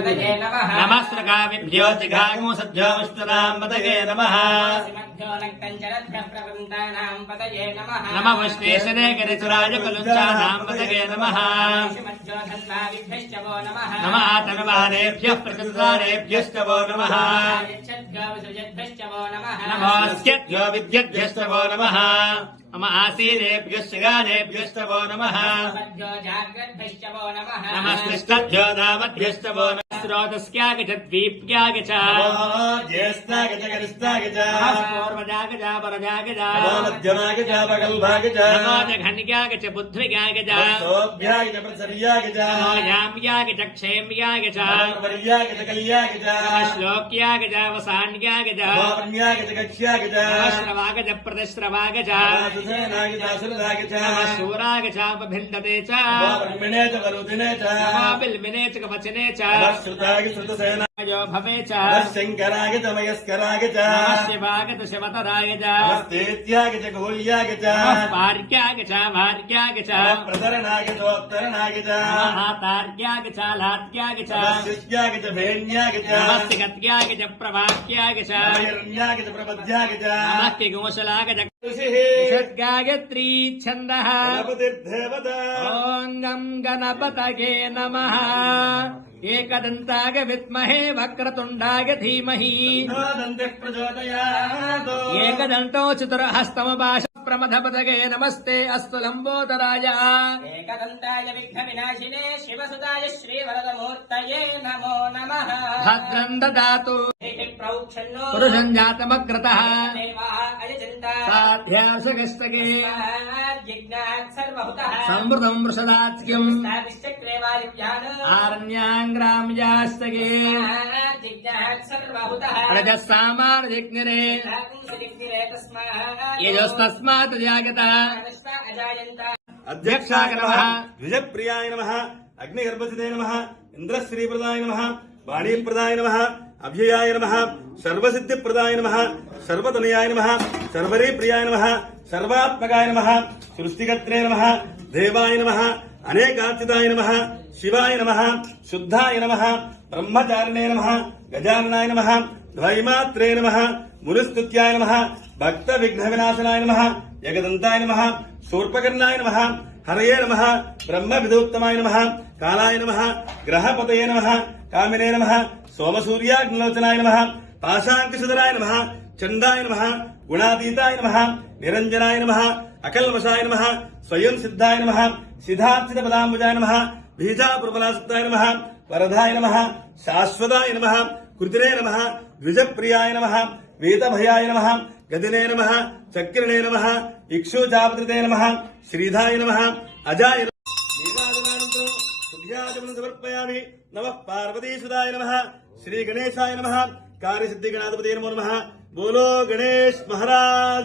नमस्त्रकाविभ्यो जिघागुंसभ्यो विष्णुनां पतये नमः नमः विश्वेशने गिरिसुराय कुलुञ्चानां पतये नमः नमः तन्वारेभ्यः प्रचुरारेभ्यश्च वो नमः नमोऽस्यभ्यो विद्यभ्यश्च वो नमः मम आसीनेभ्यश्च गानेभ्यश्च वो नमः नमस्कृष्टभ्यो नामभ्यश्च वो नमः स्रोतस्यागच्छद्वीप्याग च ज्येष्ठाग च गरिष्ठाग च पूर्वजाग च परजाग च मध्यमाग च पगल्भाग च नमो च घनिकाग च बुद्ध्विगाग च सोऽभ्याग च प्रसर्याग च नमो याम्याग च क्षेम्याग च वर्याग च कल्याग च नमः श्लोक्याग च वसान्याग च वाण्याग च कक्ष्याग च नमः श्रवाग च प्रतिश्रवाग च सुसेनाग च सुरदाग च नमः शूराग च उपभिन्दते च ब्रह्मणे च वरुदिने च नमः बिल्विने च कवचने च श्रुताग श्रुतसेना यो भवे च शङ्कराग च मयस्कराग च नमः शिवाग च शिवतराग च नमस्तेत्याग च गोल्याग च नमः पार्क्याग च भार्क्याग च प्रतरनाग च उत्तरनाग च नमः तार्क्याग च लात्याग च शिष्याग च भेण्याग च नमः सिगत्याग च प्रवाक्याग च हिरण्याग च प्रपद्याग च नमः किगोशलाग च गायत्री छन्दः गणपतिर्देवता ॐ गं गणपतये नमः एकदन्ताय विद्महे वक्रतुण्डाय धीमहि दन्तः प्रचोदयात् एकदन्तो चतुर्हस्तमपाश प्रमथपतये नमस्ते अस्तु लम्बोदराय एकदन्ताय विघ्नविनाशिने शिवसुताय श्रीवरदमूर्तये नमो नमः भद्रं ददातु प्रौक्षन्नो पुरुषं जातमग्रतः देवाः अयजन्ता साध्यासगस्तके जिज्ञात् सर्वहुतः संवृतं वृषदात्क्यम् स्थापिश्चक्रे वायुव्यान् आरण्याङ्ग्राम्यास्तके जिज्ञात् सर्वहुतः रजस्सामार्जिग्निरे जिग्निरे तस्मात् यजस्तस्मात् जागतः अजायन्त अध्यक्षाय नमः द्विजप्रियाय नमः अग्निगर्भसिते नमः इन्द्रश्रीप्रदाय नमः वाणीप्रदाय नमः अभ्ययाय नमः सर्वसिद्धिप्रदाय नमः सर्वतनयाय नमः सर्वरीप्रियाय नमः सर्वात्मकाय नमः सृष्टिकर्त्रे नमः देवाय नमः अनेकार्चिताय नमः शिवाय नमः शुद्धाय नमः ब्रह्मचारिणे नमः गजाननाय नमः द्वैमात्रे नमः मुनिस्तुत्याय नमः भक्तविघ्नविनाशनाय नमः जगदन्ताय नमः शूर्पकर्णाय नमः हरये नमः ब्रह्मविदोत्तमाय नमः कालाय नमः ग्रहपतये नमः कामिने नमः सोमसूर्याग्निलोचनाय नमः पाशाङ्कुशधराय नमः चण्डाय नमः गुणातीताय नमः निरञ्जनाय नमः अकल्मषाय नमः स्वयं सिद्धाय नमः सिद्धार्थितपदाम्बुजाय नमः बीजापुरबलासक्ताय नमः वरदाय नमः शाश्वताय नमः कृतिने नमः द्विजप्रियाय नमः वेदभयाय नमः गदिने नमः चक्रिणे नमः इक्षुजापत्रिते नमः श्रीधाय नमः अजाय नीराजनानन्तरं समर्पयामि नमः पार्वतीसुताय नमः श्रीगणेशाय नमः कार्यसिद्धिगणाधिपतये नमो नमः बोलो गणेश महाराज।